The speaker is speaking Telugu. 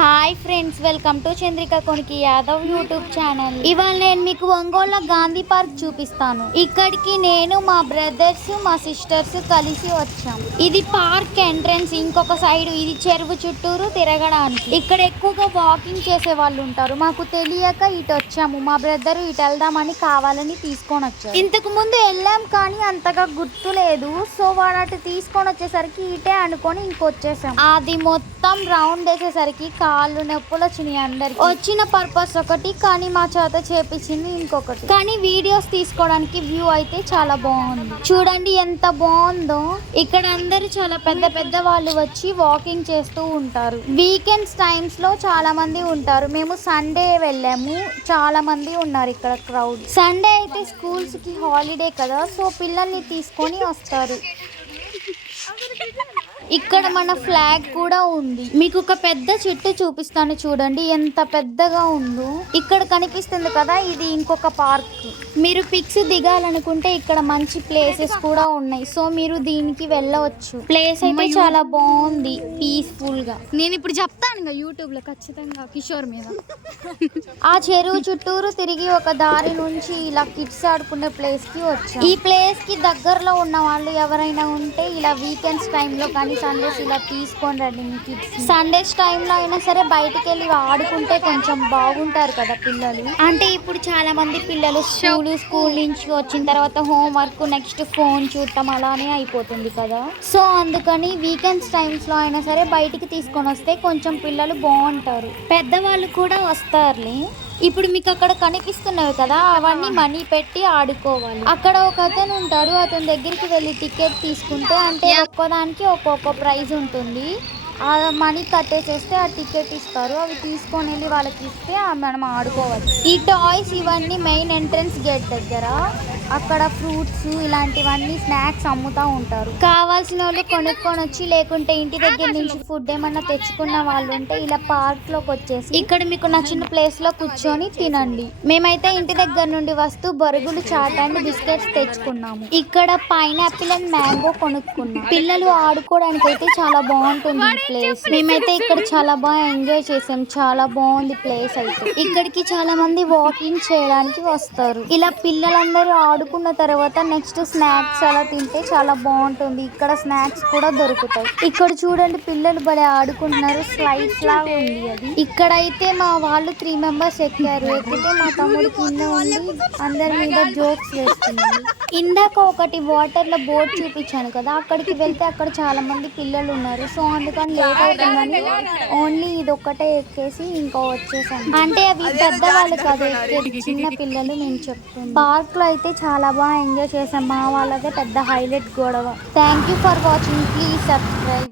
Hi friends, welcome to Chandrika Koniki Yadav YouTube channel. ఇవాళ నేను మీకు ఒంగోలు గాంధీ పార్క్ చూపిస్తాను. ఇక్కడికి నేను మా బ్రదర్స్ మా సిస్టర్స్ కలిసి వచ్చాము. ఇది పార్క్ ఎంట్రన్స్. ఇంకొక సైడ్ ఇది చెరువు చుట్టూరు తిరగడానికి. ఇక్కడ ఎక్కువగా వాకింగ్ చేసే వాళ్ళు ఉంటారు. మాకు తెలియక ఇటు వచ్చాము. మా బ్రదర్ ఇటు వెళ్దామని కావాలని తీసుకొని వచ్చారు. ఇంతకు ముందు వెళ్ళాం కానీ అంతగా గుర్తు లేదు. సో వాడు అటు తీసుకొని వచ్చేసరికి ఇటే అనుకొని ఇంకొచ్చేసాం. అది మొత్తం రౌండ్ వేసేసరికి కాళ్ళు నొప్పులు వచ్చినాయి. అందరికి వచ్చిన పర్పస్ ఒకటి, కానీ మా చేత చేపించింది ఇంకొకటి. కానీ వీడియోస్ తీసుకోవడానికి వ్యూ అయితే చాలా బాగుంది. చూడండి ఎంత బాగుందో. ఇక్కడ అందరూ చాలా పెద్ద పెద్ద వాళ్ళు వచ్చి వాకింగ్ చేస్తూ ఉంటారు. వీకెండ్స్ టైమ్స్ లో చాలా మంది ఉంటారు. మేము సండే వెళ్ళాము. చాలా మంది ఉన్నారు ఇక్కడ క్రౌడ్. సండే అయితే స్కూల్స్ కి హాలిడే కదా, సో పిల్లల్ని తీసుకొని వస్తారు. ఇక్కడ మన ఫ్లాగ్ కూడా ఉంది. మీకు ఒక పెద్ద చెట్టు చూపిస్తాను చూడండి ఎంత పెద్దగా ఉందో. ఇక్కడ కనిపిస్తుంది కదా, ఇది ఇంకొక పార్క్. మీరు పిక్స్ దిగాలనుకుంటే ఇక్కడ మంచి ప్లేసెస్ కూడా ఉన్నాయి. సో మీరు దీనికి వెళ్ళవచ్చు. ప్లేస్ అయితే చాలా బాగుంది, పీస్ఫుల్ గా. నేను ఇప్పుడు చెప్తాను యూట్యూబ్ లో ఖచ్చితంగా కిషోర్ మీద. ఆ చెరువు చుట్టూరు తిరిగి ఒక దారి నుంచి ఇలా కిడ్స్ ఆడుకునే ప్లేస్ కి వచ్చాం. ఈ ప్లేస్ కి దగ్గరలో ఉన్న వాళ్ళు ఎవరైనా ఉంటే ఇలా వీకెండ్స్ టైంలో కానీ సండేస్ ఇలా తీసుకొని రండి మీ కిడ్స్. సండేస్ టైంలో అయినా సరే బయటకు వెళ్ళి ఆడుకుంటే కొంచెం బాగుంటారు కదా పిల్లలు. అంటే ఇప్పుడు చాలా మంది పిల్లలు స్కూల్ నుంచి వచ్చిన తర్వాత హోంవర్క్, నెక్స్ట్ ఫోన్ చూడటం అలానే అయిపోతుంది కదా. సో అందుకని వీకెండ్స్ టైమ్స్ లో అయినా సరే బయటికి తీసుకొని వస్తే కొంచెం పిల్లలు బాగుంటారు. పెద్దవాళ్ళు కూడా వస్తారులే. ఇప్పుడు మీకు అక్కడ కనిపిస్తున్నవి కదా, అవన్నీ మనీ పెట్టి ఆడుకోవాలి. అక్కడ ఒక అతను ఉంటాడు. అతని దగ్గరికి వెళ్ళి టికెట్ తీసుకుంటే, అంటే ఒక్కోదానికి ఒక్కొక్క ప్రైజ్ ఉంటుంది. ఆ మనీ కట్టేసేస్తే ఆ టికెట్ ఇస్తారు. అవి తీసుకొని వెళ్ళి వాళ్ళకి ఇస్తే మనం ఆడుకోవచ్చు. ఈ టాయ్స్ ఇవన్నీ మెయిన్ ఎంట్రన్స్ గేట్ దగ్గర. అక్కడ ఫ్రూట్స్ ఇలాంటివన్నీ స్నాక్స్ అమ్ముతూ ఉంటారు. కావాల్సిన వాళ్ళు కొనుక్కొని వచ్చి, లేకుంటే ఇంటి దగ్గర నుంచి ఫుడ్ ఏమన్నా తెచ్చుకున్న వాళ్ళు ఉంటే ఇలా పార్క్ లోకి వచ్చేసి ఇక్కడ మీకు నచ్చిన ప్లేస్ లో కూర్చొని తినండి. మేమైతే ఇంటి దగ్గర నుండి వస్తూ బొరుగులు, చాట్ అండ్ బిస్కెట్స్ తెచ్చుకున్నాము. ఇక్కడ పైనాపిల్ అండ్ మ్యాంగో కొనుక్కున్నాం. పిల్లలు ఆడుకోవడానికి అయితే చాలా బాగుంటుంది ప్లేస్. మేమైతే ఇక్కడ చాలా బాగా ఎంజాయ్ చేసాం. చాలా బాగుంది ప్లేస్ అయితే. ఇక్కడికి చాలా మంది వాకింగ్ చేయడానికి వస్తారు. ఇలా పిల్లలందరూ ఆడుకున్న తర్వాత నెక్స్ట్ స్నాక్స్ అలా తింటే చాలా బాగుంటుంది. ఇక్కడ స్నాక్స్ కూడా దొరుకుతాయి. ఇక్కడ చూడండి పిల్లలు భలే ఆడుకుంటున్నారు. స్లైడ్స్ లాగా ఉంది అది. ఇక్కడైతే మా వాళ్ళు 3 మెంబర్స్ ఎక్కారు. ఎక్కితే మా తమ్ముడు కింద ఉండి అందరి మీద జోక్స్ వేస్తున్నారు. ఇందాక ఒకటి వాటర్ లో బోట్ చూపించాను కదా, అక్కడికి వెళ్తే అక్కడ చాలా మంది పిల్లలు ఉన్నారు. సో అందుకని లేట్ అవుతుందని ఓన్లీ ఇది ఒక్కటే ఎక్కేసి ఇంకా వచ్చేసాను. అంటే అవి పెద్దవాళ్ళు కాదు ఎక్కేది, చిన్న పిల్లలు. నేను చెప్తున్నాను. పార్క్ లో అయితే చాలా బాగా ఎంజాయ్ చేసాం. మా వాళ్ళదే పెద్ద హైలైట్ గొడవ. Thank you for watching. Please subscribe.